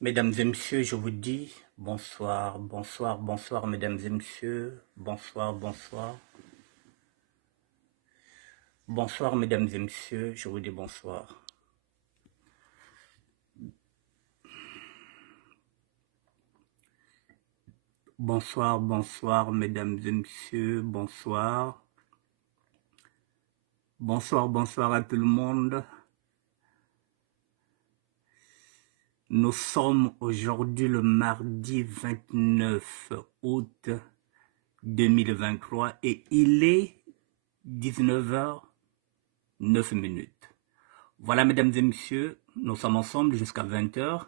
Mesdames et messieurs, je vous dis bonsoir, bonsoir, bonsoir, mesdames et messieurs, bonsoir, bonsoir. Bonsoir, mesdames et messieurs, je vous dis bonsoir. Bonsoir, bonsoir, mesdames et messieurs, bonsoir. Bonsoir, bonsoir à tout le monde. Nous sommes aujourd'hui le mardi 29 août 2023 et il est 19h09. Voilà, mesdames et messieurs, nous sommes ensemble jusqu'à 20h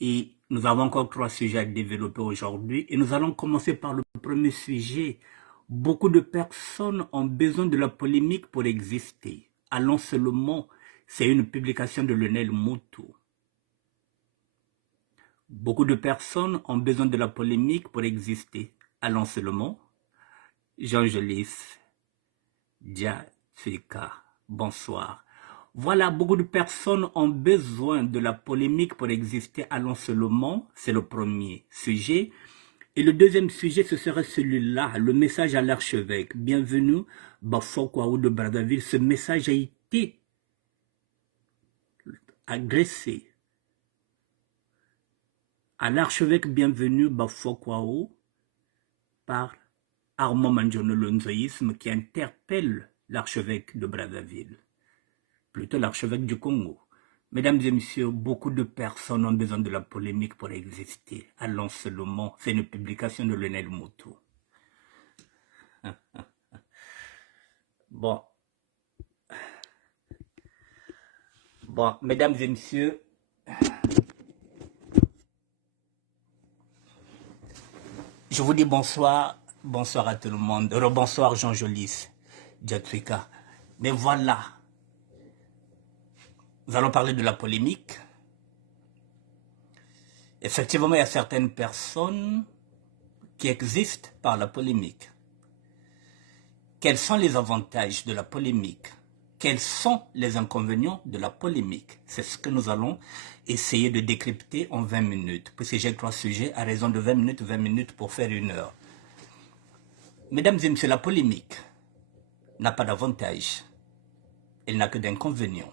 et nous avons encore 3 sujets à développer aujourd'hui et nous allons commencer par le premier sujet. Beaucoup de personnes ont besoin de la polémique pour exister. Allons seulement, c'est une publication de Lionel Moutou. Beaucoup de personnes ont besoin de la polémique pour exister. Allons seulement, Jean-Jolis, Diafika, bonsoir. Voilà, beaucoup de personnes ont besoin de la polémique pour exister. Allons seulement, c'est le premier sujet. Et le deuxième sujet, ce serait celui-là, le message à l'archevêque. Bienvenue, Bafokwaou de Brazzaville. Ce message a été adressé à l'archevêque bienvenu, Bafokwaou, par Armand Manjono Lonzoïsme, qui interpelle l'archevêque de Brazzaville, plutôt l'archevêque du Congo. Mesdames et messieurs, beaucoup de personnes ont besoin de la polémique pour exister. Allons seulement, c'est une publication de Lionel Moutou. Bon, mesdames et messieurs, je vous dis bonsoir, bonsoir à tout le monde. Rebonsoir Jean Jolis, Diatrika. Mais voilà, nous allons parler de la polémique. Effectivement, il y a certaines personnes qui existent par la polémique. Quels sont les avantages de la polémique? Quels sont les inconvénients de la polémique? C'est ce que nous allons essayer de décrypter en 20 minutes, puisque j'ai 3 sujets à raison de 20 minutes pour faire 1 heure. Mesdames et messieurs, la polémique n'a pas d'avantage, elle n'a que d'inconvénients.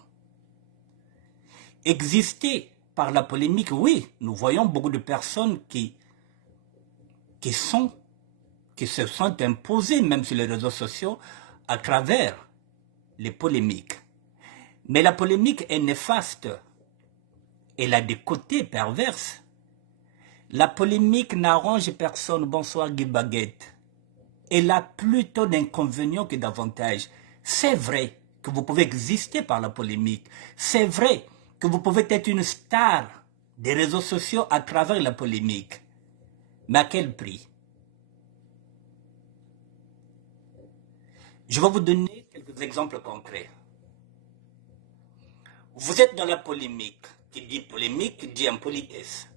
Exister par la polémique, oui, nous voyons beaucoup de personnes qui se sont imposées, même sur les réseaux sociaux, à travers les polémiques. Mais la polémique est néfaste. Elle a des côtés perverses. La polémique n'arrange personne. Bonsoir Guy Baguette. Elle a plutôt d'inconvénients que d'avantages. C'est vrai que vous pouvez exister par la polémique. C'est vrai que vous pouvez être une star des réseaux sociaux à travers la polémique. Mais à quel prix? Je vais vous donner quelques exemples concrets. Vous êtes dans la polémique. Qui dit impolitesse.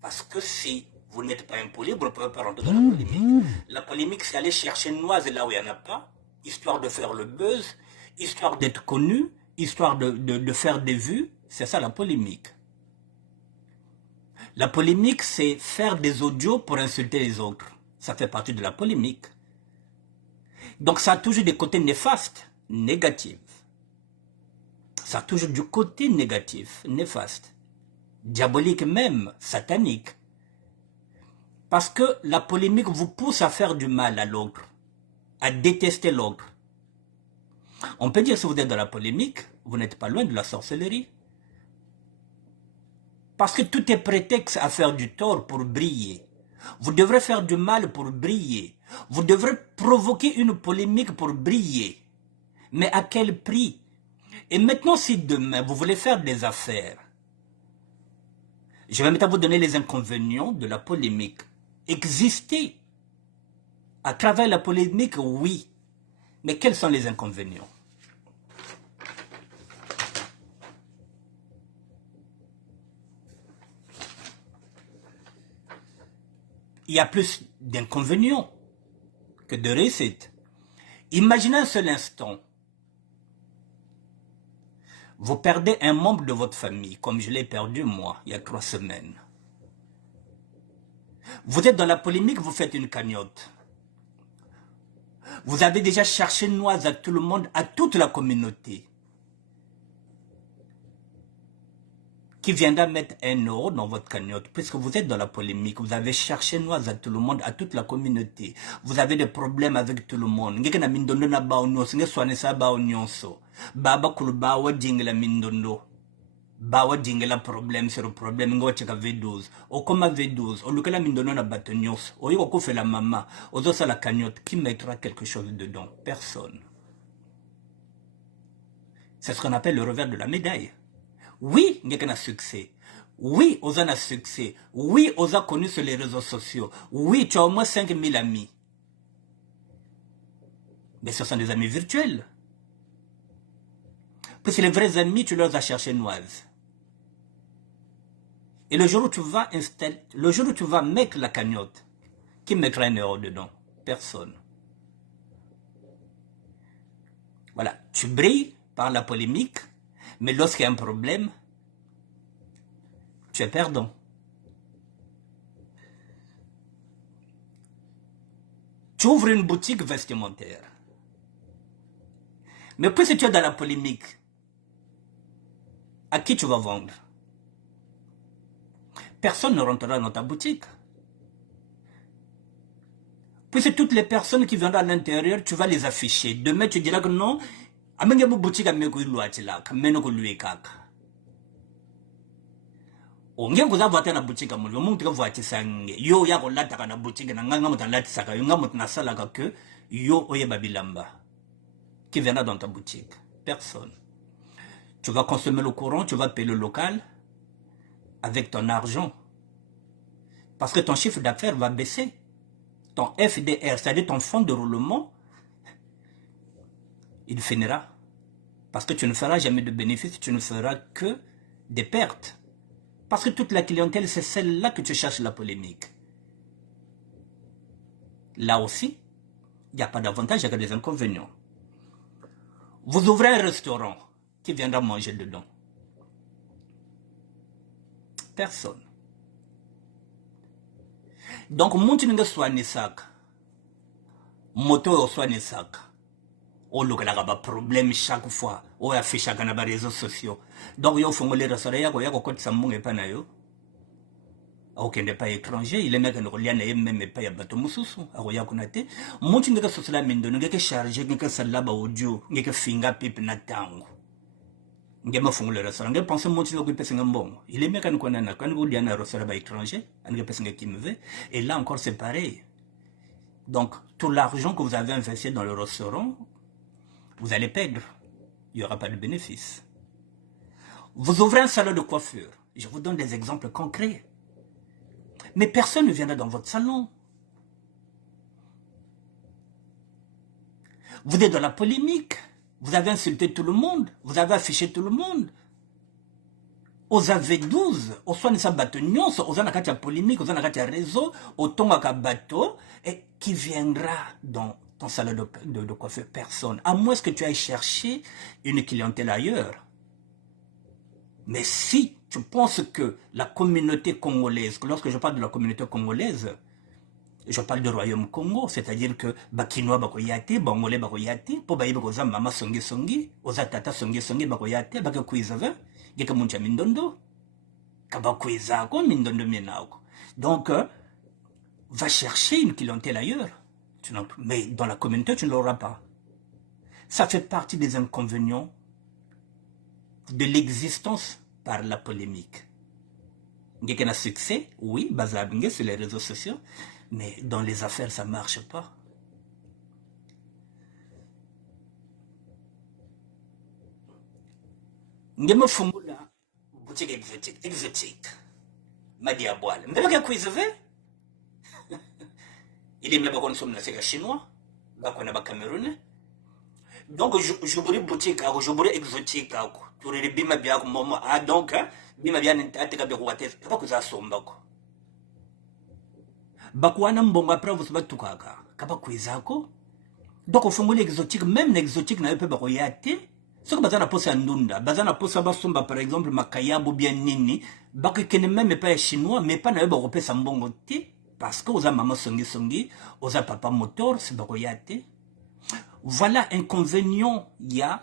Parce que si vous n'êtes pas impoli, vous ne pouvez pas rentrer dans la polémique. La polémique, c'est aller chercher une noise là où il n'y en a pas, histoire de faire le buzz, histoire d'être connu, histoire de faire des vues. C'est ça la polémique. La polémique, c'est faire des audios pour insulter les autres. Ça fait partie de la polémique. Donc ça a toujours des côtés néfastes, négatifs. Ça a toujours du côté négatif, néfaste, diabolique même, satanique. Parce que la polémique vous pousse à faire du mal à l'autre, à détester l'autre. On peut dire que si vous êtes dans la polémique, vous n'êtes pas loin de la sorcellerie. Parce que tout est prétexte à faire du tort pour briller. Vous devrez faire du mal pour briller. Vous devrez provoquer une polémique pour briller. Mais à quel prix? Et maintenant, si demain, vous voulez faire des affaires, je vais maintenant vous donner les inconvénients de la polémique. Exister à travers la polémique, oui. Mais quels sont les inconvénients? Il y a plus d'inconvénients que de réussites. Imaginez un seul instant. Vous perdez un membre de votre famille, comme je l'ai perdu moi, il y a 3 semaines. Vous êtes dans la polémique, vous faites une cagnotte. Vous avez déjà cherché noise à tout le monde, à toute la communauté. Qui viendra mettre 1 € dans votre cagnotte, puisque vous êtes dans la polémique, vous avez cherché noise à tout le monde, à toute la communauté. Vous avez des problèmes avec tout le monde. Ngeke na mindondo na ba onyoso, nge swanesa ba onyoso. Baba kuluba wa dingela mindondo. Ba wa dingela problème sur le problème, ngo cheka V12. O koma V12, o lukela mindondo na bato nyonso. O yiko kofe la mama, ozo sa la cagnotte, qui mettra quelque chose dedans? Personne. C'est ce qu'on appelle le revers de la médaille. Oui, il y a un succès. Oui, on a un succès. Oui, on a connu sur les réseaux sociaux. Oui, tu as au moins 5000 amis. Mais ce sont des amis virtuels. Parce que les vrais amis, tu leur as cherché noise. Et le jour où tu vas installer, le jour où tu vas mettre la cagnotte, qui mettra 1 € dedans? Personne. Voilà, tu brilles par la polémique. Mais lorsqu'il y a un problème, tu es perdant. Tu ouvres une boutique vestimentaire. Mais puisque tu es dans la polémique, à qui tu vas vendre? Personne ne rentrera dans ta boutique. Puisque toutes les personnes qui viendront à l'intérieur, tu vas les afficher. Demain, tu diras que non, amenge bu boutique ameko iluatila kameno ko luekaka. Onge kuza vata na boutique amulwe mungu tika vuati sange. Yo ya ko lataka na boutique na nganga muta latisaka yo ngamu na salaka que yo oye babilamba. Qui viendra dans ta boutique? Personne. Tu vas consommer le courant, tu vas payer le local avec ton argent. Parce que ton chiffre d'affaires va baisser. Ton FDR, c'est-à-dire ton fonds de roulement, il finira. Parce que tu ne feras jamais de bénéfices, tu ne feras que des pertes. Parce que toute la clientèle, c'est celle-là que tu cherches la polémique. Là aussi, il n'y a pas d'avantage, il y a que des inconvénients. Vous ouvrez un restaurant, qui viendra manger dedans? Personne. Donc, monte n'inga soigner ça. Moto soigner ça. On a des problèmes chaque fois. On affiche sur les réseaux sociaux. Donc, il faut que les restaurants, il y a des gens qui sont aucun n'est pas étranger, il est même même pas bateau mususu, aroya kunate. Monte n'inga social media, n'inga charger, n'inga salaba audio, n'inga finger pip na tango. N'inga fongo le restaurant, n'inga penser monte n'inga pèse n'inga bon. Il est même quand on a quand on a un restaurant étranger, n'inga pèse n'inga qui me veut. Et là encore c'est pareil. Donc tout l'argent que vous avez investi dans le restaurant, vous allez perdre. Il n'y aura pas de bénéfice. Vous ouvrez un salon de coiffure. Je vous donne des exemples concrets. Mais personne ne viendra dans votre salon. Vous êtes dans la polémique. Vous avez insulté tout le monde. Vous avez affiché tout le monde. Vous avez 12. Vous avez un bateau, vous avez un polémique, vous avez un réseau, vous avez un bateau. Et qui viendra dans ton salon de coiffure? Personne. À moins que tu ailles chercher une clientèle ailleurs. Mais si tu penses que la communauté congolaise, lorsque je parle de la communauté congolaise, je parle du royaume Congo, c'est-à-dire que Bakinois bakoyate, Bangolais bakoyate, po bayibe koza mama songi songi, oza tata songi songi bakoyate, bakakuizave, geka muncha mindondo, kabakuizako mindondo mienako. Donc, va chercher une clientèle ailleurs. Mais dans la communauté, tu ne l'auras pas. Ça fait partie des inconvénients de l'existence par la polémique. Il y a un succès, oui, basé sur les réseaux sociaux, mais dans les affaires, ça ne marche pas. Je me fous là, boutique exotique, Madi Aboal. Mais regarde quoi ils avaient. Il est même pas consommé dans ces chinois, pas Camerounais. Donc, je voulais boutique, je voulais exotique. Tu aurais bima bien comme moi. Ah, donc, bima bien n'intègre pas berouaté. Pas que ça sombre. Bakwana mbongo après vous battu kaka. Kaba kuizako. Donc, au fond, l'exotique, même l'exotique n'a pas berouaté. Ce que bazana posa ndunda, bazana posa basomba par exemple makayabo bien nini, bako kene même pas chinois, mais pas na yoba européen sambongo te, parce que oza maman songi songi, oza papa motor, c'est bako yate. Voilà inconvénient, il y a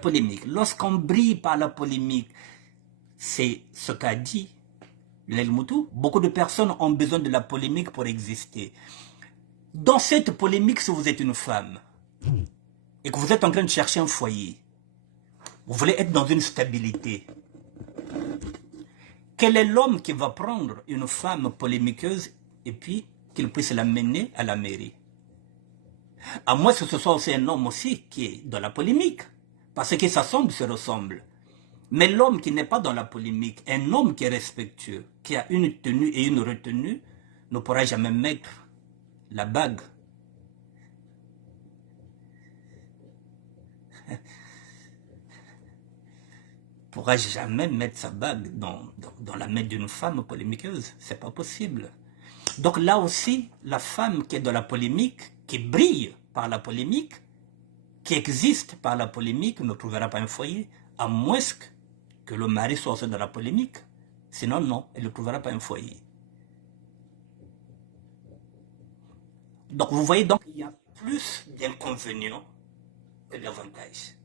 polémique. Lorsqu'on brille par la polémique, c'est ce qu'a dit Lelmoutou, beaucoup de personnes ont besoin de la polémique pour exister. Dans cette polémique, si vous êtes une femme, et que vous êtes en train de chercher un foyer, vous voulez être dans une stabilité, quel est l'homme qui va prendre une femme polémiqueuse et puis qu'il puisse la mener à la mairie? À moins que ce soit aussi un homme aussi qui est dans la polémique, parce que ça semble se ressemble. Mais l'homme qui n'est pas dans la polémique, un homme qui est respectueux, qui a une tenue et une retenue, ne pourra jamais mettre la bague. Pourra jamais mettre sa bague dans la main d'une femme polémiqueuse. C'est pas possible. Donc là aussi, la femme qui est dans la polémique, qui brille par la polémique, qui existe par la polémique, ne trouvera pas un foyer, à moins que le mari soit aussi dans la polémique. Sinon, non, elle ne trouvera pas un foyer. Donc vous voyez, donc il y a plus d'inconvénients que d'avantages.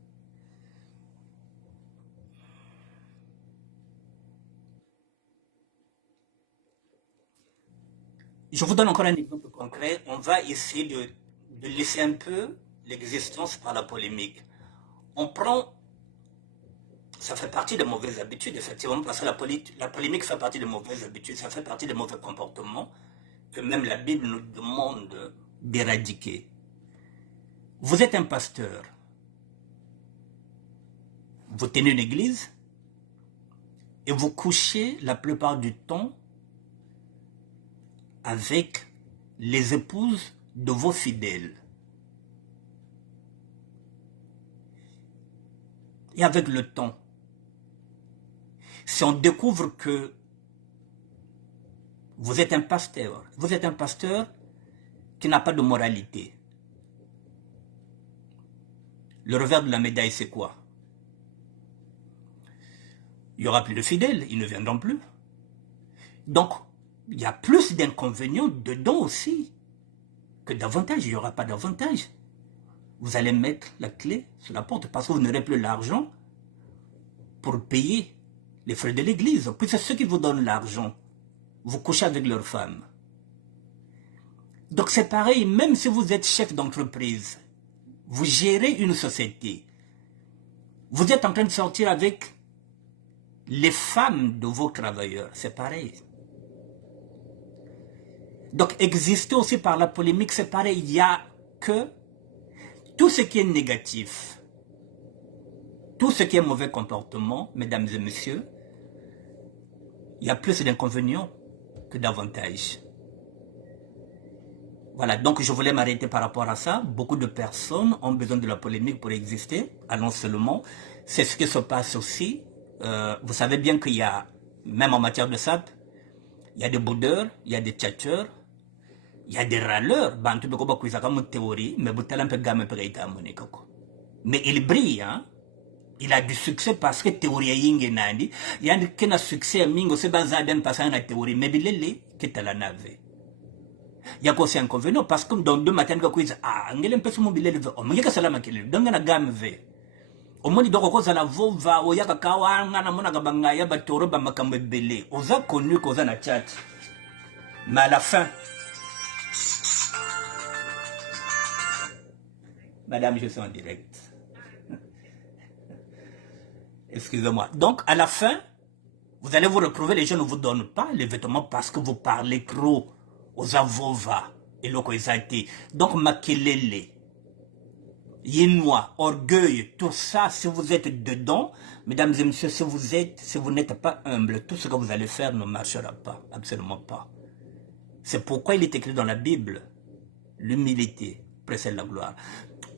Je vous donne encore un exemple concret. On va essayer de laisser un peu l'existence par la polémique. On prend, ça fait partie des mauvaises habitudes, effectivement, parce que la polémique fait partie des mauvaises habitudes, ça fait partie des mauvais comportements que même la Bible nous demande d'éradiquer. Vous êtes un pasteur, vous tenez une église et vous couchez la plupart du temps avec les épouses de vos fidèles. Et avec le temps, si on découvre que vous êtes un pasteur qui n'a pas de moralité, le revers de la médaille, c'est quoi? Il n'y aura plus de fidèles, ils ne viendront plus. Donc, il y a plus d'inconvénients dedans aussi que d'avantages. Il n'y aura pas d'avantages. Vous allez mettre la clé sur la porte parce que vous n'aurez plus l'argent pour payer les frais de l'église. Puis c'est ceux qui vous donnent l'argent. Vous couchez avec leurs femmes. Donc c'est pareil, même si vous êtes chef d'entreprise, vous gérez une société, vous êtes en train de sortir avec les femmes de vos travailleurs, c'est pareil. Donc exister aussi par la polémique, c'est pareil. Il n'y a que tout ce qui est négatif, tout ce qui est mauvais comportement, mesdames et messieurs, il y a plus d'inconvénients que d'avantages. Voilà, donc je voulais m'arrêter par rapport à ça. Beaucoup de personnes ont besoin de la polémique pour exister. Allons seulement. C'est ce qui se passe aussi. Vous savez bien qu'il y a, même en matière de SAP, il y a des boudeurs, il y a des tchatcheurs, il y a des râleurs. Mais il brille, hein? Il a du succès parce que théorie yingi nandi. Il y a un succès mingo se basa bien parce que la théorie. Mais bilele que t'as la nave. Il y a aussi un inconvénient parce que dans deux matins que quiz ah ngele mpesa mo bilele ve. O mungeka salama kele. Donc na gamme ve. Au moins doko ko la vova o yaka kawa ngana mona gabanga ya batoro ba makambe belé. Oza connu koza na chat. Mais à la fin, madame, je suis en direct. Excusez-moi. Donc, à la fin, vous allez vous retrouver, les gens ne vous donnent pas les vêtements parce que vous parlez trop aux avova et l'okoizati. Donc, makelele, yinwa, orgueil, tout ça, si vous êtes dedans, mesdames et messieurs, si vous n'êtes pas humble, tout ce que vous allez faire ne marchera pas, absolument pas. C'est pourquoi il est écrit dans la Bible, l'humilité précède la gloire.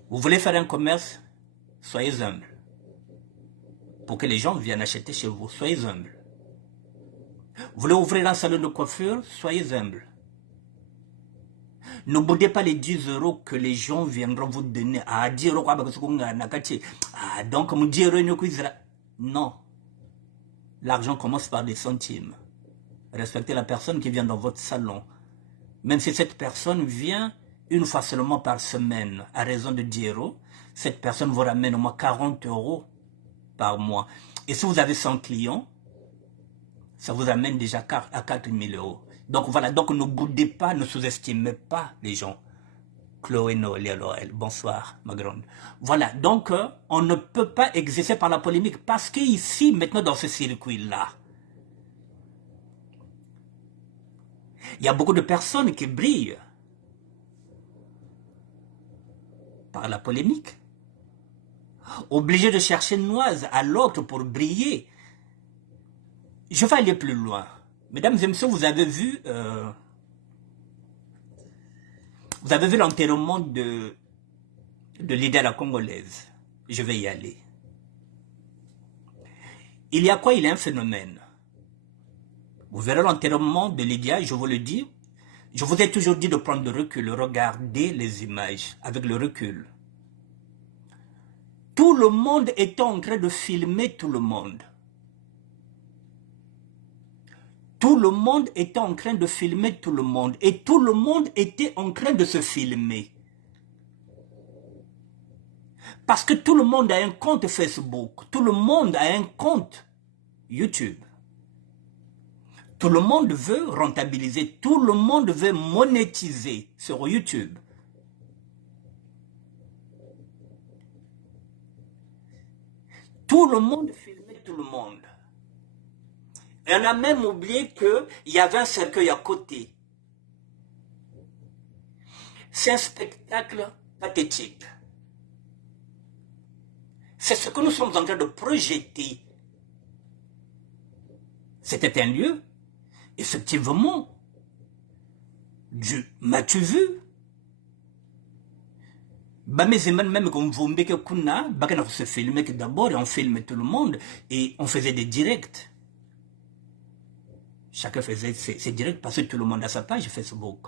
Vous voulez faire un commerce, soyez humble. Pour que les gens viennent acheter chez vous, soyez humble. Vous voulez ouvrir un salon de coiffure, soyez humble. Ne boudez pas les 10 euros que les gens viendront vous donner. Ah, 10 euros, ah, donc, 10 euros, non. L'argent commence par des centimes. Respectez la personne qui vient dans votre salon. Même si cette personne vient une fois seulement par semaine, à raison de 10 euros, cette personne vous ramène au moins 40 euros par mois. Et si vous avez 100 clients, ça vous amène déjà à 4 000 euros. Donc voilà, donc ne boudez pas, ne sous-estimez pas les gens. Chloé Noël Laurel, bonsoir ma grande. Voilà, donc on ne peut pas exercer par la polémique parce qu'ici, maintenant dans ce circuit-là, il y a beaucoup de personnes qui brillent par la polémique. Obligés de chercher noise à l'autre pour briller. Je vais aller plus loin. Mesdames et messieurs, vous avez vu l'enterrement de Lydia la Congolaise. Je vais y aller. Il y a quoi? Il y a un phénomène. Vous verrez l'enterrement de Lydia, je vous le dis. Je vous ai toujours dit de prendre le recul, regardez les images avec le recul. Tout le monde était en train de filmer tout le monde. Tout le monde était en train de filmer tout le monde. Et tout le monde était en train de se filmer. Parce que tout le monde a un compte Facebook. Tout le monde a un compte YouTube. Tout le monde veut rentabiliser. Tout le monde veut monétiser sur YouTube. Tout le monde filmait tout le monde. Et on a même oublié qu'il y avait un cercueil à côté. C'est un spectacle pathétique. C'est ce que nous sommes en train de projeter. C'était un lieu, effectivement, du m'as-tu vu? Même comme vous me kuna, on se filmait d'abord et on filmait tout le monde et on faisait des directs. Chacun faisait ses directs parce que tout le monde a sa page Facebook.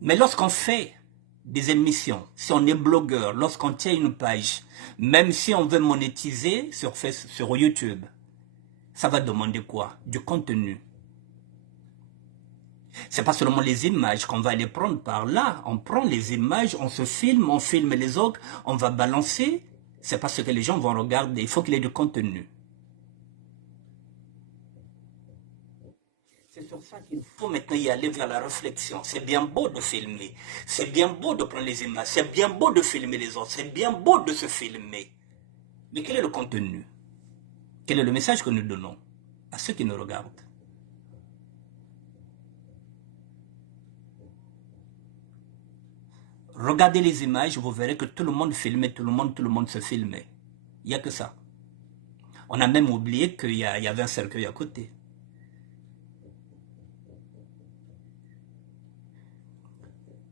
Mais lorsqu'on fait des émissions, si on est blogueur, lorsqu'on tient une page, même si on veut monétiser sur YouTube, ça va demander quoi? Du contenu. C'est pas seulement les images qu'on va aller prendre par là. On prend les images, on se filme, on filme les autres, on va balancer. C'est pas ce que les gens vont regarder. Il faut qu'il y ait du contenu. C'est sur ça qu'il faut maintenant y aller vers la réflexion. C'est bien beau de filmer. C'est bien beau de prendre les images. C'est bien beau de filmer les autres. C'est bien beau de se filmer. Mais quel est le contenu? Quel est le message que nous donnons à ceux qui nous regardent? Regardez les images, vous verrez que tout le monde filmait, tout le monde se filmait. Il n'y a que ça. On a même oublié qu'il y avait un cercueil à côté.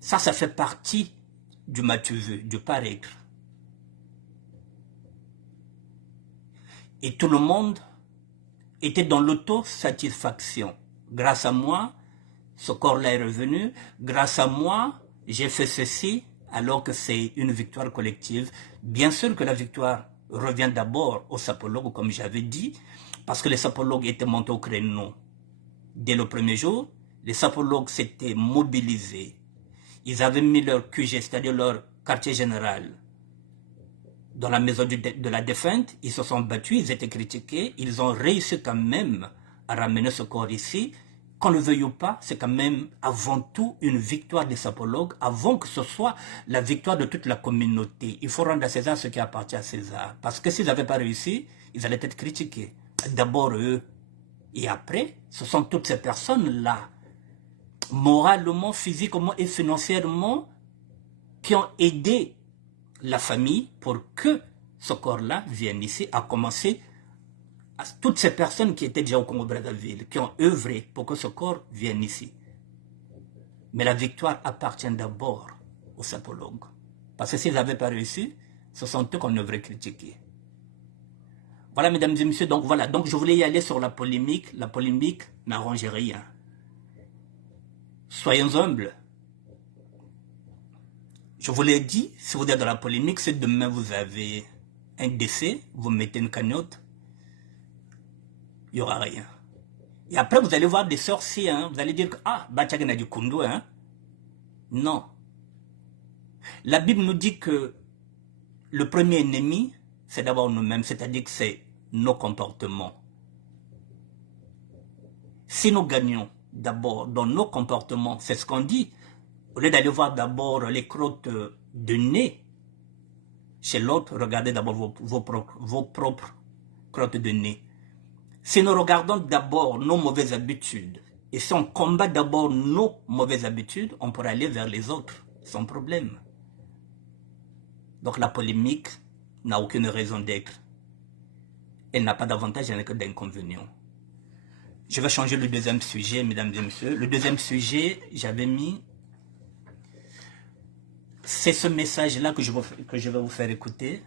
Ça fait partie du m'as-tu vu, du paraître. Et tout le monde était dans l'autosatisfaction. Grâce à moi, ce corps-là est revenu. Grâce à moi, j'ai fait ceci, alors que c'est une victoire collective. Bien sûr que la victoire revient d'abord aux sapologues, comme j'avais dit, parce que les sapologues étaient montés au créneau. Dès le premier jour, les sapologues s'étaient mobilisés. Ils avaient mis leur QG, c'est-à-dire leur quartier général, dans la maison de la défunte. Ils se sont battus, ils étaient critiqués. Ils ont réussi quand même à ramener ce corps ici. Qu'on le veuille ou pas, c'est quand même avant tout une victoire des sapologues, avant que ce soit la victoire de toute la communauté. Il faut rendre à César ce qui appartient à César. Parce que s'ils n'avaient pas réussi, ils allaient être critiqués. D'abord eux. Et après, ce sont toutes ces personnes-là, moralement, physiquement et financièrement, qui ont aidé la famille pour que ce corps-là vienne ici, à commencer à toutes ces personnes qui étaient déjà au Congo-Brazzaville, qui ont œuvré pour que ce corps vienne ici. Mais la victoire appartient d'abord aux sapologues. Parce que s'ils n'avaient pas réussi, ce sont eux qu'on devrait critiquer. Voilà, mesdames et messieurs, donc voilà. Donc je voulais y aller sur la polémique. La polémique n'arrange rien. Soyons humbles. Je vous l'ai dit, si vous êtes dans la polémique, c'est demain vous avez un décès, vous mettez une cagnotte, il n'y aura rien. Et après, vous allez voir des sorciers, hein, vous allez dire que, ah, Bachag n'a du Kundu, hein. Non. La Bible nous dit que le premier ennemi, c'est d'abord nous-mêmes, c'est-à-dire que c'est nos comportements. Si nous gagnons d'abord dans nos comportements, c'est ce qu'on dit, au lieu d'aller voir d'abord les crottes de nez chez l'autre, regardez d'abord vos propres crottes de nez. Si nous regardons d'abord nos mauvaises habitudes, et si on combat d'abord nos mauvaises habitudes, on pourra aller vers les autres, sans problème. Donc la polémique n'a aucune raison d'être. Elle n'a pas d'avantage, elle n'a que d'inconvénients. Je vais changer le deuxième sujet, mesdames et messieurs. Le deuxième sujet, j'avais mis... C'est ce message-là que je vais vous faire écouter.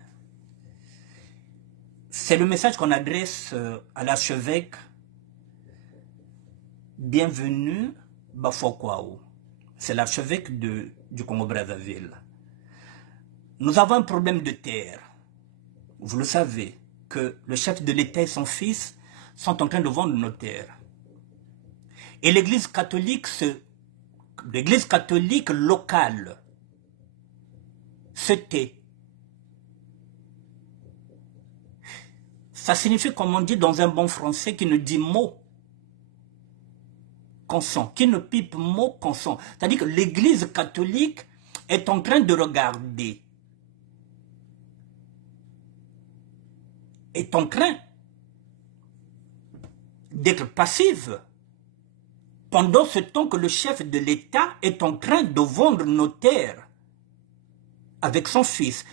C'est le message qu'on adresse à l'archevêque Bienvenu Bafokwao. C'est l'archevêque du Congo-Brazzaville. Nous avons un problème de terre. Vous le savez, que le chef de l'État et son fils sont en train de vendre nos terres. Et l'Église catholique locale se tait. Ça signifie, comme on dit dans un bon français, qui ne dit mot consent, qui ne pipe mot consent. C'est-à-dire que l'Église catholique est en train de regarder, est en train d'être passive pendant ce temps que le chef de l'État est en train de vendre nos terres avec son fils.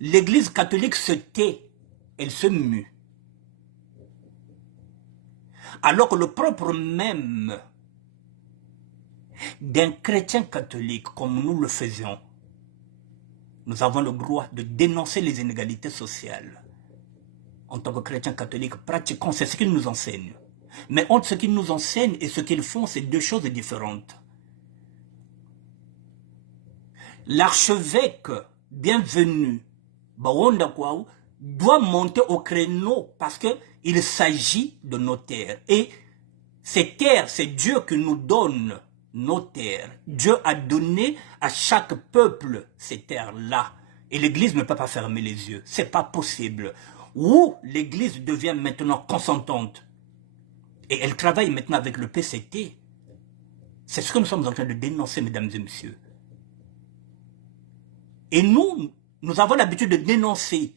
L'Église catholique se tait, elle se mue. Alors que le propre même d'un chrétien catholique comme nous le faisons, nous avons le droit de dénoncer les inégalités sociales. En tant que chrétien catholique, pratiquons, c'est ce qu'ils nous enseignent. Mais entre ce qu'ils nous enseignent et ce qu'ils font, c'est deux choses différentes. L'archevêque Bienvenu Bawonda Kwaou doit monter au créneau parce qu'il s'agit de nos terres. Et ces terres, c'est Dieu qui nous donne nos terres. Dieu a donné à chaque peuple ces terres-là. Et l'Église ne peut pas fermer les yeux. C'est pas possible. Où l'Église devient maintenant consentante. Et elle travaille maintenant avec le PCT. C'est ce que nous sommes en train de dénoncer, mesdames et messieurs. Et nous avons l'habitude de dénoncer,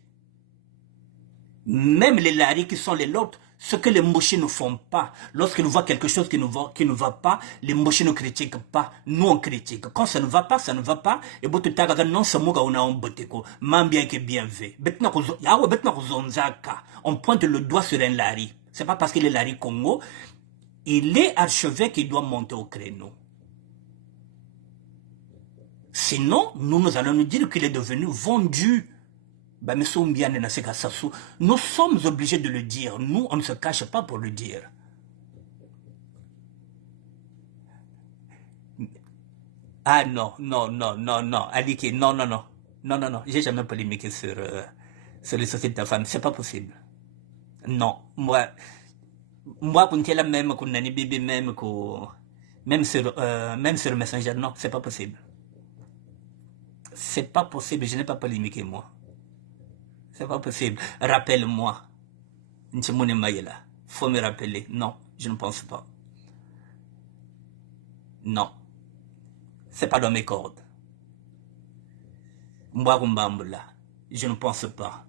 même les laris qui sont les nôtres, ce que les mouchis ne font pas. Lorsqu'ils voient quelque chose qui ne va pas, les mouchis ne critiquent pas, nous on critique. Quand ça ne va pas, ça ne va pas. Et bon, tu t'as non seulement on a un boteko, même bien que bien fait. On pointe le doigt sur un lari. C'est pas parce qu'il est lari Congo, il est archevêque qui doit monter au créneau. Sinon, nous allons nous dire qu'il est devenu vendu. Nous sommes obligés de le dire. Nous, on ne se cache pas pour le dire. Ah non, Aliki, non. Non, j'ai jamais polémiqué sur les sociétés de femmes. C'est pas possible. Non, moi, quand tu es la même, qu'on a bébé même sur Messenger, non, c'est pas possible. C'est pas possible, je n'ai pas polémiqué moi. C'est pas possible. Rappelle-moi. Faut me rappeler. Non, je ne pense pas. Non. C'est pas dans mes cordes. Je ne pense pas.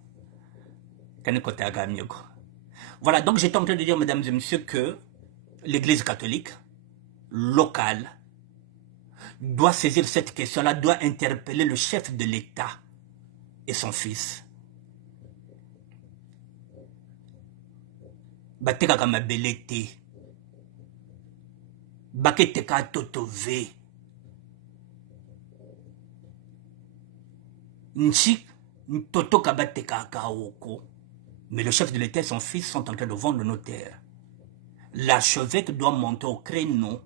Voilà, donc j'étais en train de dire, mesdames et messieurs, que l'Église catholique locale doit saisir cette question-là, doit interpeller le chef de l'État et son fils. Batekaka mabelete, baketeka totove, nchi totoka bateka kaoko. Mais le chef de l'État et son fils sont en train de vendre nos terres. L'archevêque doit monter au créneau.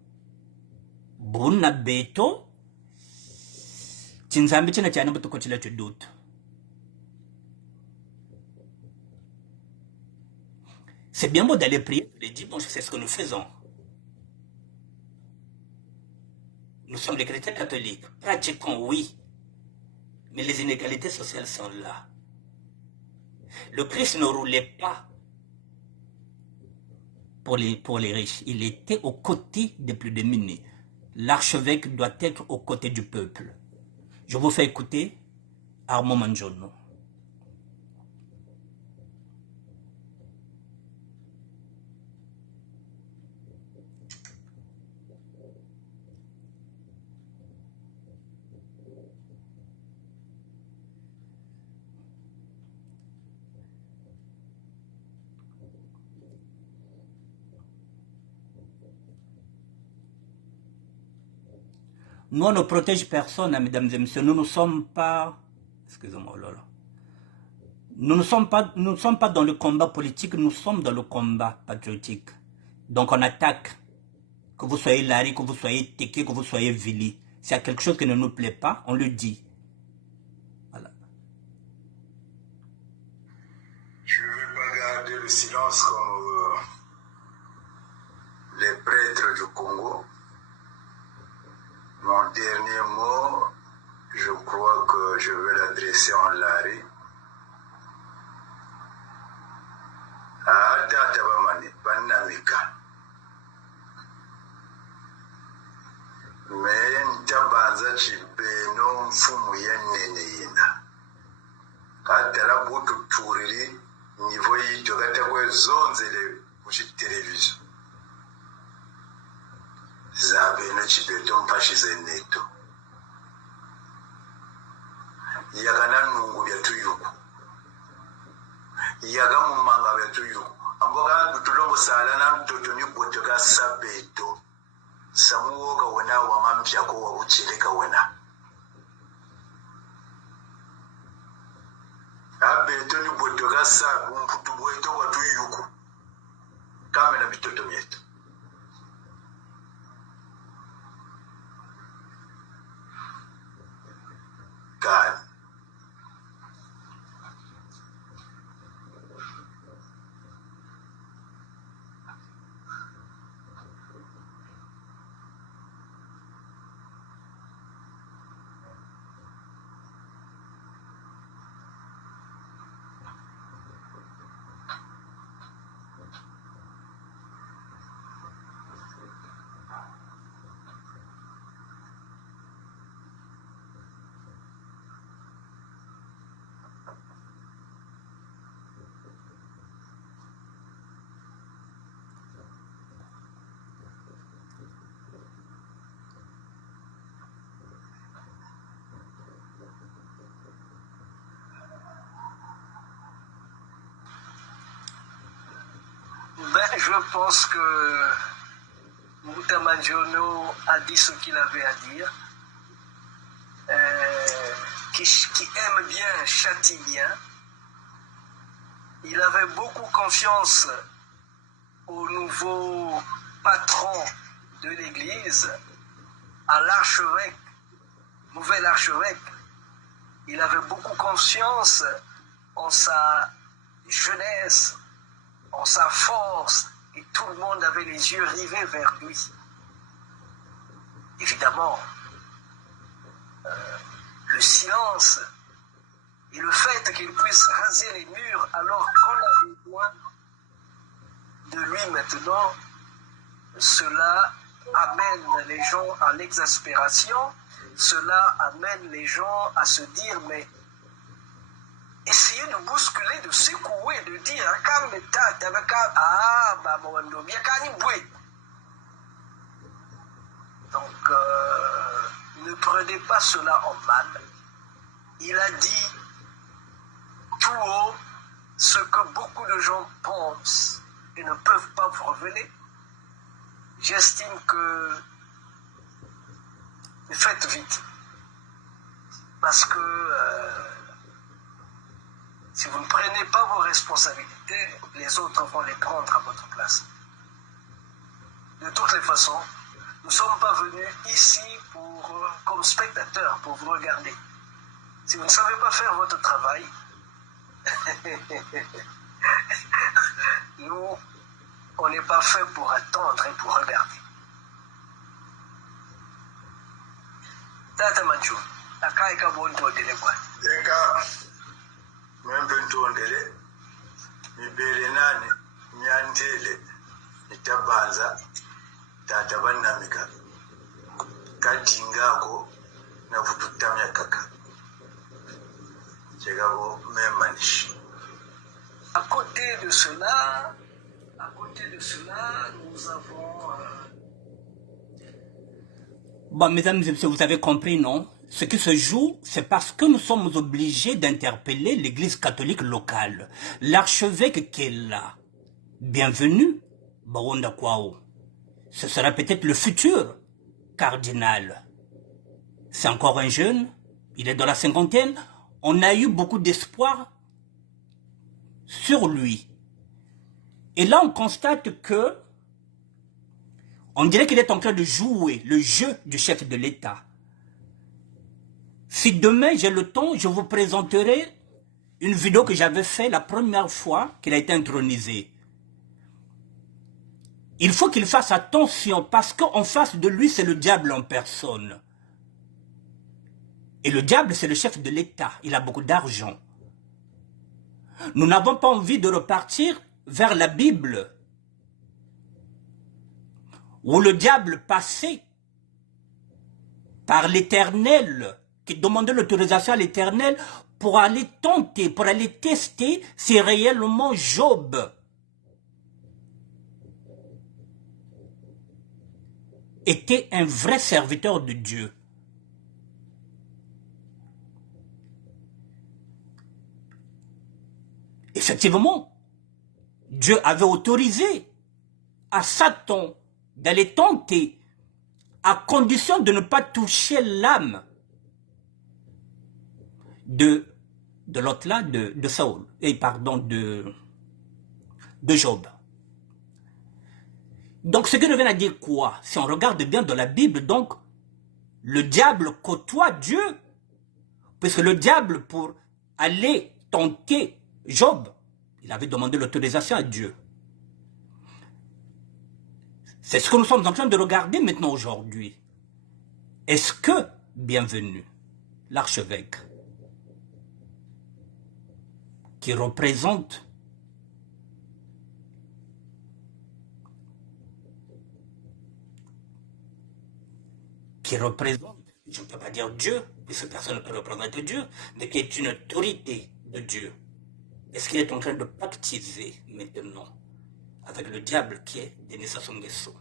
Buna beto, tinzambi tina tiana butuko chila tu doute. C'est bien beau d'aller prier tous les dimanches, c'est ce que nous faisons. Nous sommes des chrétiens catholiques. Pratiquons, oui. Mais les inégalités sociales sont là. Le Christ ne roulait pas pour les riches. Il était aux côtés des plus démunis. L'archevêque doit être aux côtés du peuple. Je vous fais écouter Armand Manjono. Nous, on ne protège personne, hein, mesdames et messieurs. Nous ne sommes pas... Excusez-moi, Lola. Nous ne sommes pas dans le combat politique, nous sommes dans le combat patriotique. Donc on attaque. Que vous soyez Larry, que vous soyez Teke, que vous soyez Vili. S'il y a quelque chose qui ne nous plaît pas, on le dit. Voilà. Je ne vais pas garder le silence comme les prêtres du Congo. Mon dernier mot, je crois que je vais l'adresser en Larry. Tata bamani banamika. Mais ntabanza chibeno mfumu yenene yina. Katala butu turiri niveau yito katakwe zonzele kuchi television. Zabeno chibeto mpashize neto. Yakana nungu ya tuyuku. Yagamu manga ya tuyuku. Amboka nutulongo sala na mtoto ni botoka sabeto. Samuoka wena wa mampya ko wa ucheleka wena. Abeto ni botoka sabu mputu bweto wa tuyuku. Kame na mitoto mieto. God. Je pense que Mouta Manjono a dit ce qu'il avait à dire. Qui aime bien châtie bien. Il avait beaucoup confiance au nouveau patron de l'église, à l'archevêque, nouvel archevêque. Il avait beaucoup confiance en sa jeunesse, en sa force, et tout le monde avait les yeux rivés vers lui. Évidemment, le silence et le fait qu'il puisse raser les murs alors qu'on a besoin de lui maintenant, cela amène les gens à l'exaspération, cela amène les gens à se dire mais essayez de bousculer, de secouer, de dire donc ne prenez pas cela en mal. Il a dit tout haut ce que beaucoup de gens pensent et ne peuvent pas vous révéler. J'estime que faites vite parce que si vous ne prenez pas vos responsabilités, les autres vont les prendre à votre place. De toutes les façons, Nous ne sommes pas venus ici comme spectateurs pour vous regarder. Si vous ne savez pas faire votre travail, nous, on n'est pas fait pour attendre et pour regarder. Tata Manchou, akaika bonto dele kwa. Eka, mwempento ndele, mibele nane, nyantele, itabanza, tata banamika, kadingako, na fututamya kaka. Chegabo memanish. À côté de cela, nous avons... Bon, mesdames et messieurs, vous avez compris, non? Ce qui se joue, c'est parce que nous sommes obligés d'interpeller l'église catholique locale. L'archevêque qui est là, bienvenue, Baronda Kwao. Ce sera peut-être le futur cardinal. C'est encore un jeune, il est dans la cinquantaine. On a eu beaucoup d'espoir sur lui. Et là, on constate que on dirait qu'il est en train de jouer le jeu du chef de l'État. Si demain j'ai le temps, je vous présenterai une vidéo que j'avais faite la première fois qu'il a été intronisé. Il faut qu'il fasse attention parce qu'en face de lui, c'est le diable en personne. Et le diable, c'est le chef de l'État. Il a beaucoup d'argent. Nous n'avons pas envie de repartir vers la Bible, où le diable passait par l'Éternel, qui demandait l'autorisation à l'Éternel pour aller tenter, pour aller tester si réellement Job était un vrai serviteur de Dieu. Effectivement, Dieu avait autorisé à Satan d'aller tenter à condition de ne pas toucher l'âme de l'autre là, de Saül, et pardon, de Job. Donc ce qui revient à dire quoi? Si on regarde bien dans la Bible, donc, le diable côtoie Dieu, puisque le diable, pour aller tenter Job, il avait demandé l'autorisation à Dieu. C'est ce que nous sommes en train de regarder maintenant aujourd'hui. Est-ce que, bienvenue, l'archevêque, qui représente je ne peux pas dire Dieu, puisque personne ne peut représenter Dieu, mais qui est une autorité de Dieu. Est-ce qu'il est en train de pactiser maintenant avec le diable qui est Denis Sassou Nguesso?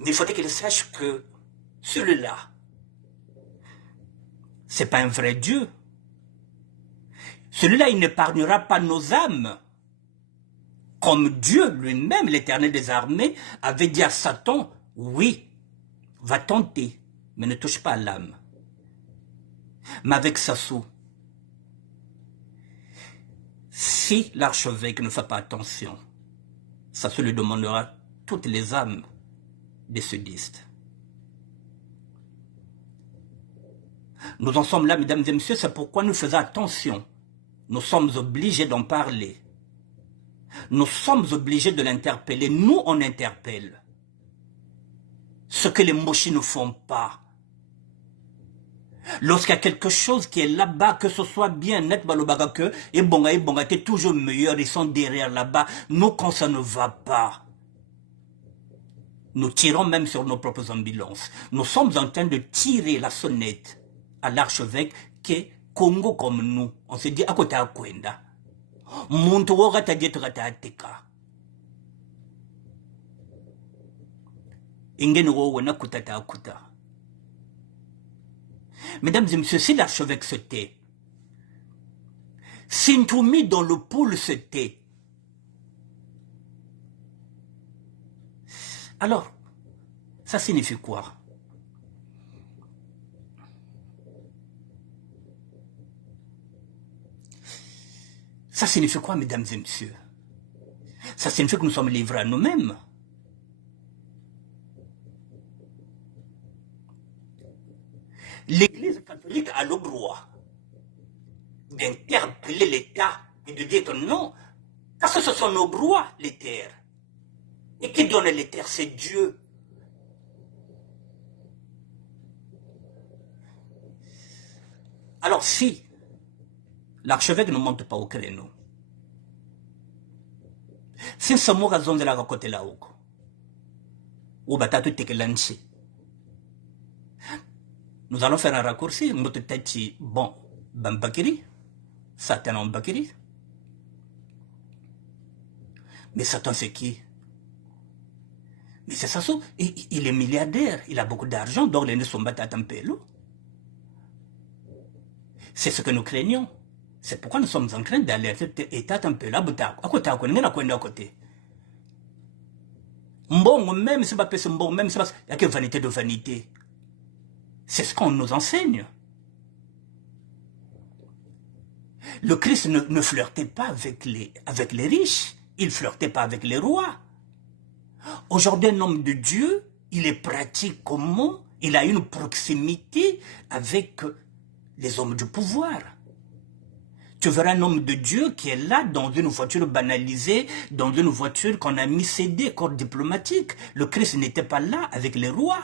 Mais il faudrait qu'il sache que celui-là, c'est pas un vrai Dieu. Celui-là, il n'épargnera pas nos âmes. Comme Dieu lui-même, l'Éternel des armées, avait dit à Satan, oui, va tenter, mais ne touche pas à l'âme. Mais avec Sassou, si l'archevêque ne fait pas attention, Sassou lui demandera toutes les âmes des sudistes. Nous en sommes là, mesdames et messieurs, c'est pourquoi nous faisons attention. Nous sommes obligés d'en parler. Nous sommes obligés de l'interpeller. Nous, on interpelle. Ce que les mochis ne font pas. Lorsqu'il y a quelque chose qui est là-bas, que ce soit bien net, que et bonga, t'es toujours meilleur, ils sont derrière là-bas. Nous, quand ça ne va pas, nous tirons même sur nos propres ambulances. Nous sommes en train de tirer la sonnette à l'archevêque qui est Congo comme nous. On se dit, à côté à Kwenda. Muntu woga tajetra tateka. Ingene wo na kutata akuta. Mesdames et messieurs, si l'archevêque se tait, si Ntoumi dans le pool se tait, alors, ça signifie quoi? Ça signifie quoi, mesdames et messieurs? Ça signifie que nous sommes livrés à nous-mêmes. l'Église catholique a le droit d'interpeller l'État et de dire que non, parce que ce sont nos droits, les terres. Et qui donne les terres, c'est Dieu. Alors si l'archevêque ne monte pas au créneau, si Samoura Zonde la côté là haut, ou Batatu Tekelanchi, nous allons faire un raccourci, Mototati, bon, Bambakiri, Satan Bakiri. Mais Satan c'est qui? Mais c'est ça, il est milliardaire, il a beaucoup d'argent, donc les ne sont pas à pelo. C'est ce que nous craignons. C'est pourquoi nous sommes en train d'alerter l'État un peu là, à côté. Mbongo, même si pas ce mbongo, même si pas, il y a que vanité de vanité. C'est ce qu'on nous enseigne. Le Christ ne flirtait pas avec les riches, il flirtait pas avec les rois. Aujourd'hui, un homme de Dieu, il est pratique comment? Il a une proximité avec les hommes du pouvoir. Tu verras un homme de Dieu qui est là dans une voiture banalisée, dans une voiture qu'on a mis CD, corps diplomatique. Le Christ n'était pas là avec les rois.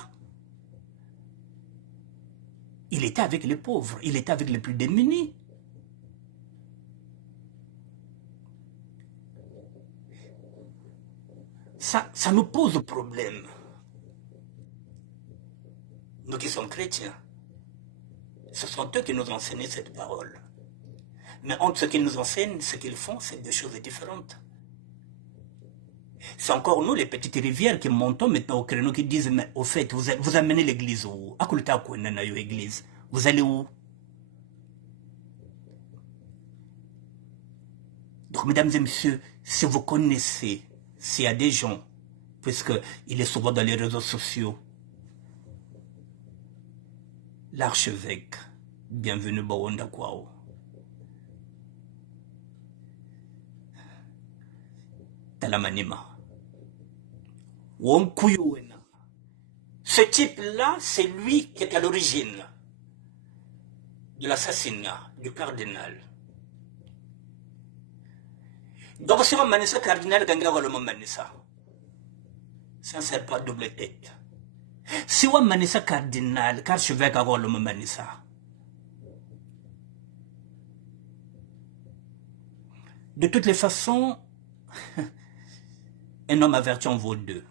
Il était avec les pauvres, il était avec les plus démunis. Ça nous pose problème. Nous qui sommes chrétiens, ce sont eux qui nous enseignent cette parole. Mais entre ce qu'ils nous enseignent, ce qu'ils font, c'est deux choses différentes. C'est encore nous, les petites rivières, qui montons maintenant au créneau, qui disent, mais au fait, vous amenez l'église où? Vous allez où? Donc, mesdames et messieurs, si vous connaissez, s'il y a des gens, puisqu'il est souvent dans les réseaux sociaux, l'archevêque, bienvenue Bawanda Kwao. Talamanima. Wonkuyuwena. Ce type-là, c'est lui qui est à l'origine de l'assassinat du cardinal. Donc si on manisse cardinal, Ganga va le manissa. Ça ne sert pas double tête. Si on manisse cardinal, archevêque va le manissa. De toutes les façons, un homme averti en vaut deux.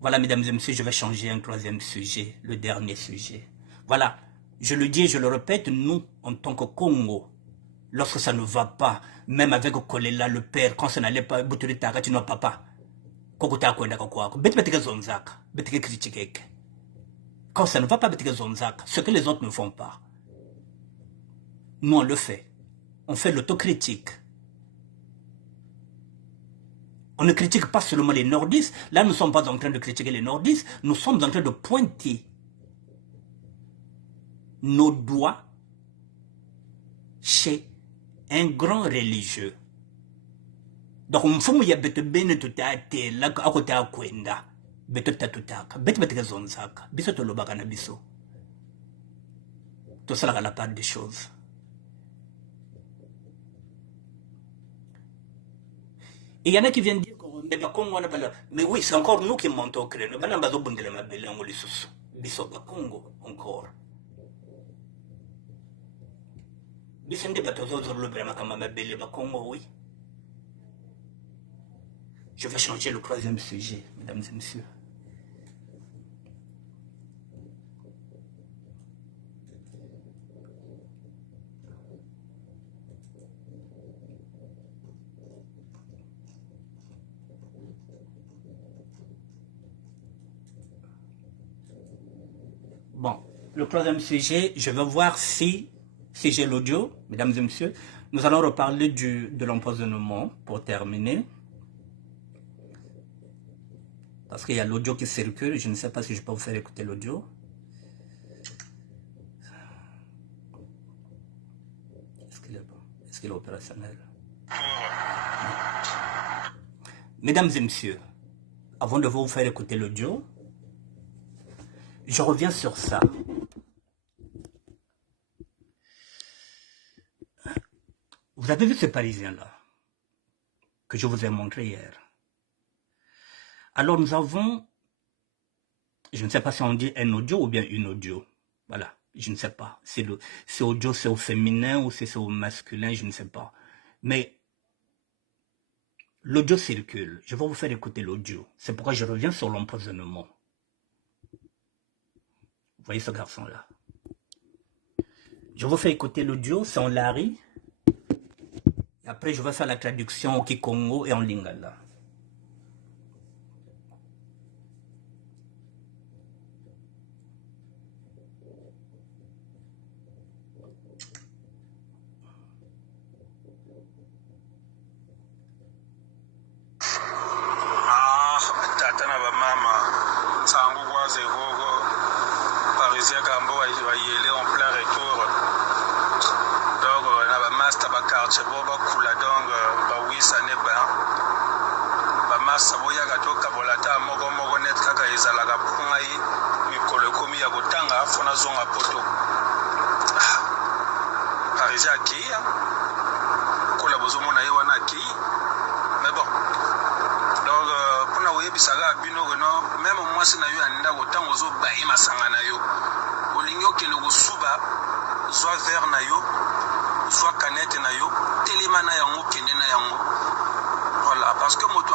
Voilà, mesdames et messieurs, je vais changer un troisième sujet, le dernier sujet. Voilà, je le dis et je le répète, nous, en tant que Congo, lorsque ça ne va pas, même avec Kolela, le père, quand ça n'allait pas, Bouturita, tu n'as papa. Kokota kwenda kwa betike zonzaka, betike critiquer. Quand ça ne va pas, betike zonzaka, ce que les autres ne font pas. Nous, on le fait. On fait l'autocritique. On ne critique pas seulement les nordistes. Là, nous ne sommes pas en train de critiquer les nordistes. Nous sommes en train de pointer nos doigts chez un grand religieux. Donc, on faut que bete bene tutate la akote akwenda bete tatutaka bete zonzaka biso to lobaka na biso to sala la part des choses. Et il y en a qui viennent dire mais oui, c'est encore nous qui montons au créneau. Biso ba Congo encore. Biso ndi batozo le brema kama mabele ba Congo, oui. Je vais changer le troisième sujet, mesdames et messieurs. Bon, le troisième sujet, je vais voir si j'ai l'audio, mesdames et messieurs. Nous allons reparler de l'empoisonnement pour terminer. Parce qu'il y a l'audio qui circule, je ne sais pas si je peux vous faire écouter l'audio. Est-ce qu'il est bon? Est-ce qu'il est opérationnel? Mesdames et messieurs, avant de vous faire écouter l'audio, je reviens sur ça. Vous avez vu ce Parisien-là que je vous ai montré hier. Alors nous avons, je ne sais pas si on dit un audio ou bien une audio. Voilà, je ne sais pas. C'est audio, c'est au féminin ou c'est au masculin, je ne sais pas. Mais l'audio circule. Je vais vous faire écouter l'audio. C'est pourquoi je reviens sur l'empoisonnement. Vous voyez ce garçon-là. Je vous fais écouter l'audio, c'est en Lari. Et après, je vais faire la traduction au Kikongo et en Lingala. Voilà, parce que moto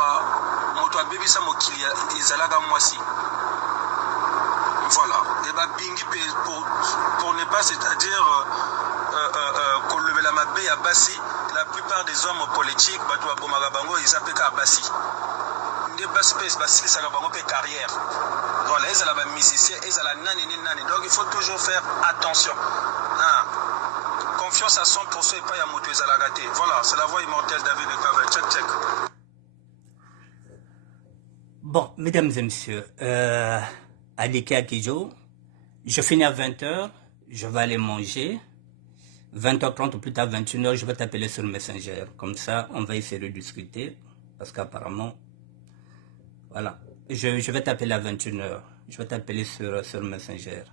baby ça mokilia izalaga mwasi. Voilà, et bah bingi pour ne pas, c'est-à-dire qu'on le met la mabé à Bassi, la plupart des hommes politiques, bato à Bomagabango, ils appellent à Bassi. Des Bassi, ça va faire carrière. Voilà, ils ont la musicien, ils ont la nani. Donc il faut toujours faire attention. Hein? Confiance à 100% et pas à moto à la gâté. Voilà, c'est la voix immortelle David de Pavel. Check. Bon, mesdames et messieurs, Alike Akijo, je finis à 20h, je vais aller manger. 20h30 ou plus tard 21h, je vais t'appeler sur le Messenger. Comme ça, on va essayer de discuter. Parce qu'apparemment, voilà. Je vais t'appeler à 21h. Je vais t'appeler sur le Messenger.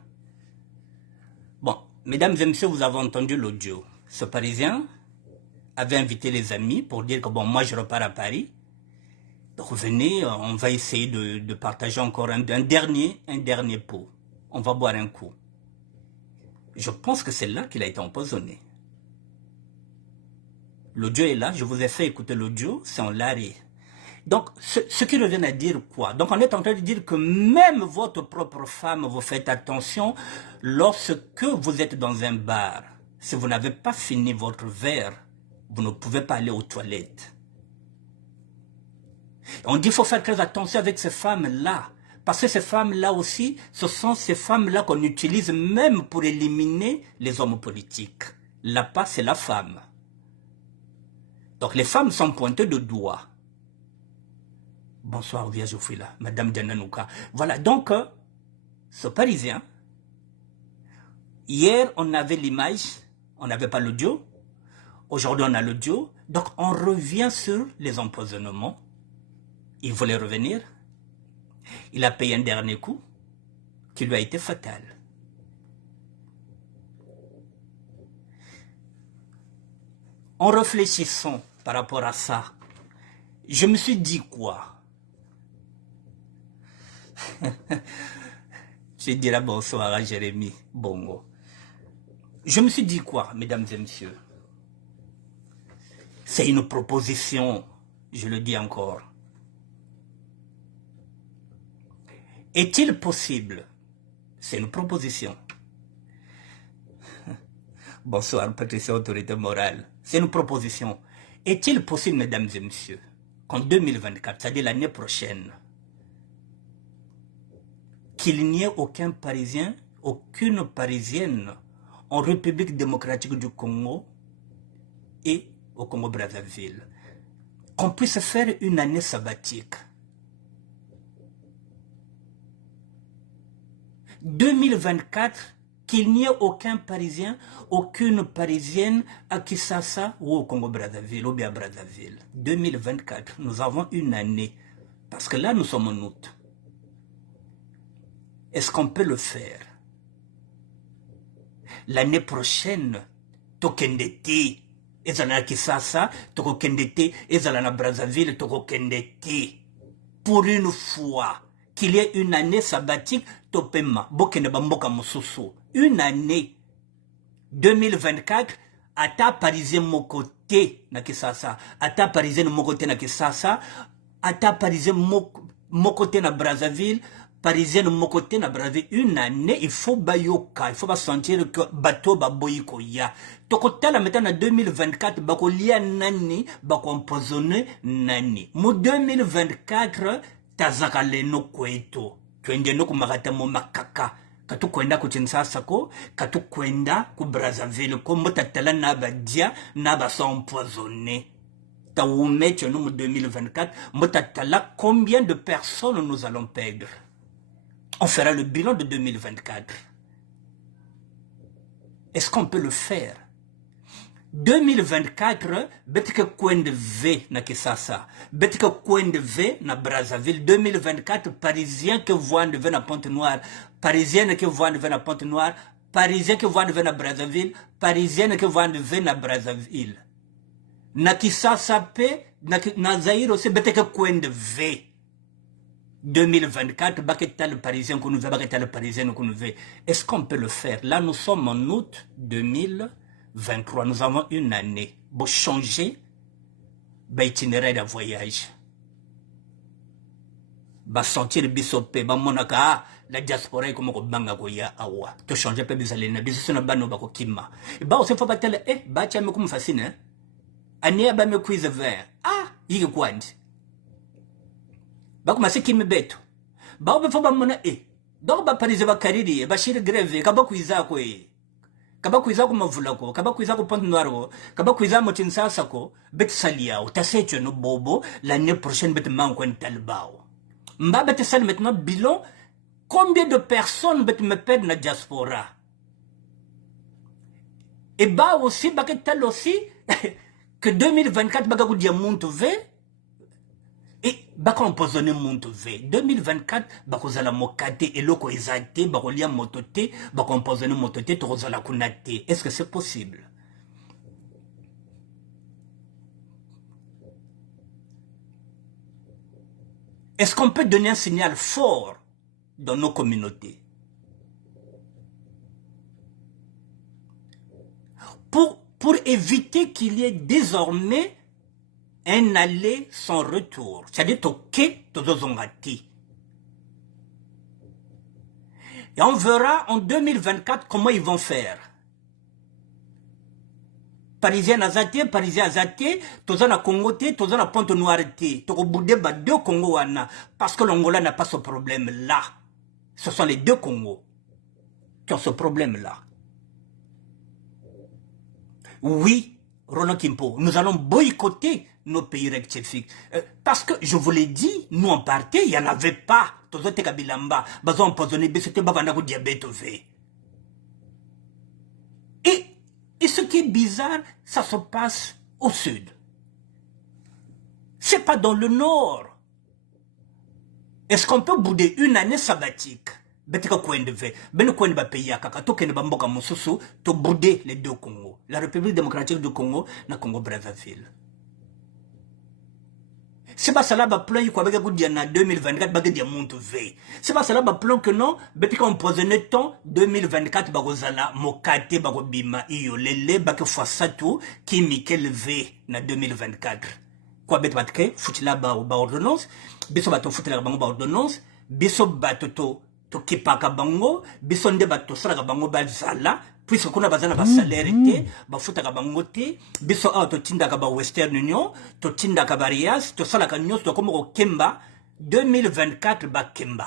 Bon, mesdames et messieurs, vous avez entendu l'audio. Ce Parisien avait invité les amis pour dire que bon, moi je repars à Paris. Donc venez, on va essayer de partager encore un dernier pot. On va boire un coup. Je pense que c'est là qu'il a été empoisonné. L'audio est là, je vous ai fait écouter l'audio, c'est en Lari. Donc, ce qui revient à dire quoi? Donc, on est en train de dire que même votre propre femme, vous faites attention lorsque vous êtes dans un bar. Si vous n'avez pas fini votre verre, vous ne pouvez pas aller aux toilettes. On dit qu'il faut faire très attention avec ces femmes-là. Parce que ces femmes-là aussi, ce sont ces femmes-là qu'on utilise même pour éliminer les hommes politiques. Là-bas, c'est la femme. Donc les femmes sont pointées de doigt. Bonsoir, Vierge Fouila, Madame Diananouka. Voilà, donc, ce Parisien, hier, on avait l'image, on n'avait pas l'audio. Aujourd'hui, on a l'audio. Donc, on revient sur les empoisonnements. Il voulait revenir. Il a payé un dernier coup qui lui a été fatal. En réfléchissant par rapport à ça, je me suis dit quoi? Je dirais bonsoir à Jérémy Bongo. Je me suis dit quoi, mesdames et messieurs? C'est une proposition, je le dis encore. Est-il possible? C'est une proposition. Bonsoir, Patricia, autorité morale. C'est une proposition. Est-il possible, mesdames et messieurs, qu'en 2024, c'est-à-dire l'année prochaine, qu'il n'y ait aucun Parisien, aucune Parisienne en République démocratique du Congo et au Congo-Brazzaville, qu'on puisse faire une année sabbatique. 2024, qu'il n'y ait aucun Parisien, aucune Parisienne à Kinshasa ou au Congo-Brazzaville ou bien à Brazzaville. 2024, nous avons une année. Parce que là, nous sommes en août. Est-ce qu'on peut le faire? L'année prochaine, Tokendeti, ezala na Kisasa tokokende te, ezala na Brazzaville tokokende te. Pour une fois qu'il y ait une année sabbatique, topema bokende bamboka mosusu. Une année 2024 ata parisien moko te na Kisasa, ata parisien moko te na Kisasa, ata parisien moko te na Brazzaville, parisien moko te na Brazzaville. Une année, il faut bayoka, il faut pas sentir que bateau baboyiko ya. Tokotala maintenant na 2024 bako lia nani, bako empoisonner nani. Mo 2024 tazaka leno kweto. Twende no kumakata mo makaka. Katu kwenda ku Kinshasa ko, katu kwenda ku Brazzaville ko, motatala na badia na basa empoisonné. Taoumet nous 2024, motatala combien de personnes nous allons perdre. On fera le bilan de 2024. Est-ce qu'on peut le faire? 2024, betike kwende V na Kisasa, betike kwende V na Brazzaville. 2024, Parisien que voient de V na Pointe-Noire, Parisienne que voient de V na Pointe-Noire, Parisien que voient de V na Brazzaville, Parisienne que voient de V na Brazzaville. Na Kisasa pe, na Zaïre aussi, betike kwende V. 2024, baketa le Parisien qu'on nous veut, baketa le Parisien qu'on nous veut. Est-ce qu'on peut le faire? Là, nous sommes en août 2023. Nous avons une année pour changer l'itinéraire de voyage. Ba sentir bisope, ba monaka, la diaspora est comme banga goya awa. To changer pe bizalena, bizusuna bano bako kima. Ba aussi faut pas telle, ba tia me comme fascine, hein. Ania ba me quiz vert. Ah, yiki kwandi. Ba kuma kimi beto. Ba obe foba mona donc ba parize ba kariri ba shiri greve kaba kuiza ko kaba kuiza ko mavula ko kaba kuiza ko Pointe-Noire ko kaba kuiza mo Kinshasa ko bet salia o tasecho no bobo l'année prochaine bet manko en talbao. Mba bet sal maintenant bilan combien de personnes bet me perdre na diaspora. Et ba aussi ba ketal aussi que 2024 ba ko dia muntu ve. Et bako empoisonné monte V 2024 bako zala mokate eloko ezate bako lia motote bako empoisonné motote to zala kunate. Est-ce que c'est possible? Est-ce qu'on peut donner un signal fort dans nos communautés pour éviter qu'il y ait désormais un aller sans retour. C'est-à-dire toke tozozongati. Et on verra en 2024 comment ils vont faire. Parisien azate, Parisien azate, tozana Congo te, tozana Pointe-Noire te. Toko boudé ba deux Congo wana. Parce que l'Angola n'a pas ce problème-là. Ce sont les deux Congos qui ont ce problème-là. Oui, Roland Kimpo, nous allons boycotter nos pays rectifiques. Parce que, je vous l'ai dit, nous en partait, il n'y en avait pas. Tozote kabilamba, bazo empoisonné, c'était babanda ko diabète V. Et ce qui est bizarre, ça se passe au sud. C'est pas dans le nord. Est-ce qu'on peut bouder une année sabbatique? Betika kwende ve, beno kwende ba pays kaka, to kende ba mboka mosusu, to bouder les deux Congos. La République démocratique du Congo, na Congo Brazzaville. C'est pas cela ba plan yiko abeka kudia na 2024 baga dia muntu ve. C'est pas cela ba plan que non, betika empoisonné ton 2024 bagozala mokate bagobima iyo lele bake fosatu ki Mikel V na 2024. Quoi bet batke futila ba ordonnance, biso bato futila bango ba ordonnance, biso bato to kipaka bango, biso nde bato sala bango bazala. Puisque qu'on a besoin de salaire, ba futa ka bango te, biso auto tinda ka ba Western Union, to tinda ka Barias, to sala ka nyos to comme Kemba 2024 ba Kemba.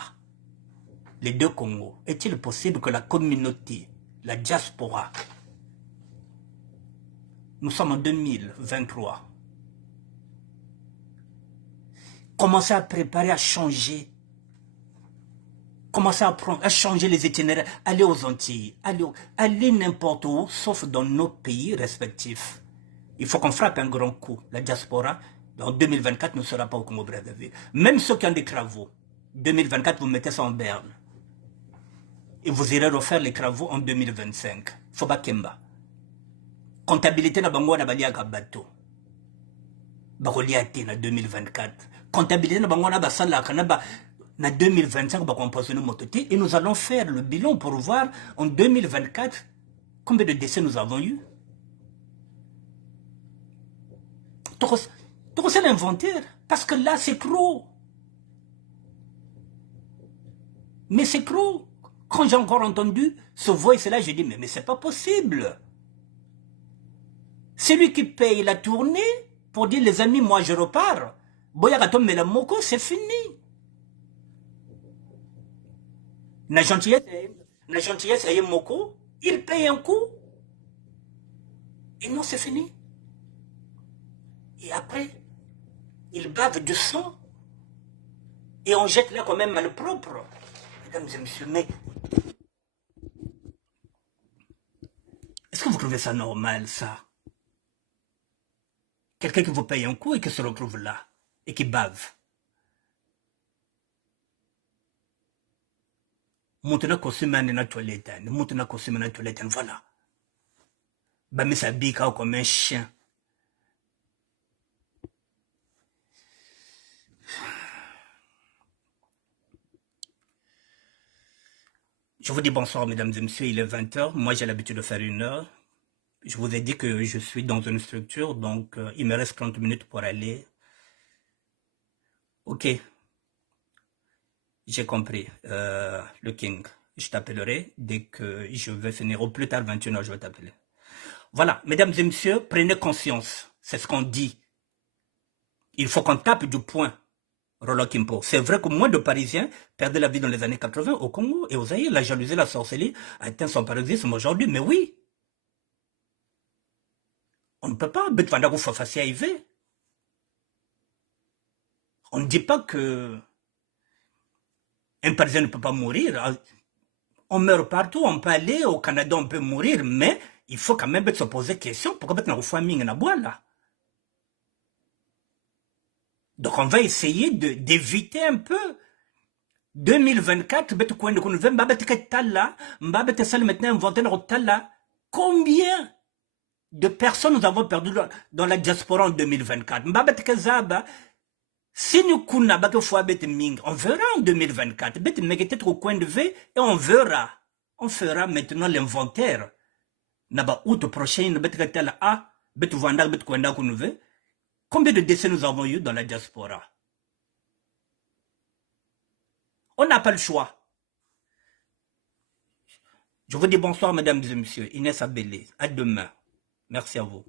Les deux Congos. Est-il possible que la communauté, la diaspora, nous sommes en 2023, commencer à préparer à changer? Commencez à changer les itinéraires, aller aux Antilles, aller n'importe où, sauf dans nos pays respectifs. Il faut qu'on frappe un grand coup. La diaspora, en 2024, ne sera pas au Congo-Brazzaville. Même ceux qui ont des travaux, 2024, vous mettez ça en berne. Et vous irez refaire les travaux en 2025. Foba Kemba. Comptabilité na bango na balia bateau. Bakoliate na 2024. Comptabilité na bango na basala kanaba na 2025 bakomposer mototé et nous allons faire le bilan pour voir en 2024 combien de décès nous avons eu. C'est l'inventaire parce que là c'est trop. Mais c'est trop. Quand j'ai encore entendu ce voice-là, j'ai dit, mais c'est pas possible. C'est lui qui paye la tournée pour dire, les amis, moi je repars. Boyagatom Melamoko, c'est fini. La gentillesse, et Moko, il paye un coup. Et non, c'est fini. Et après, il bave du sang. Et on jette là quand même malpropre. Mesdames et messieurs, mais est-ce que vous trouvez ça normal, ça? Quelqu'un qui vous paye un coup et qui se retrouve là, et qui bave. Maintenant, costume na toilette, maintenant costume na toilette, voilà. Bah, mais ça bika comme un chien. Je vous dis bonsoir, mesdames et messieurs, il est 20h. Moi, j'ai l'habitude de faire 1 heure. Je vous ai dit que je suis dans une structure, donc il me reste 30 minutes pour aller. Ok. J'ai compris. Le King, je t'appellerai dès que je vais finir. Au plus tard, 21h, je vais t'appeler. Voilà, mesdames et messieurs, prenez conscience. C'est ce qu'on dit. Il faut qu'on tape du poing. Rollo Kimpo. C'est vrai que moins de Parisiens perdaient la vie dans les années 80 au Congo et aux Zaïre. La jalousie, la sorcellerie a atteint son paroxysme aujourd'hui. Mais oui, on ne peut pas. On ne dit pas que un Parisien ne peut pas mourir. On meurt partout, on peut aller au Canada, on peut mourir, mais il faut quand même se poser question. Pourquoi on a là? Donc on va essayer d'éviter un peu. 2024, combien de personnes nous avons perdu dans la diaspora en 2024? Si nous on verra en 2024. Peut-être au coin de V et on verra. On fera maintenant l'inventaire. Naba août prochain, combien de décès nous avons eu dans la diaspora? On n'a pas le choix. Je vous dis bonsoir, mesdames et messieurs. Inès Abélé. À demain. Merci à vous.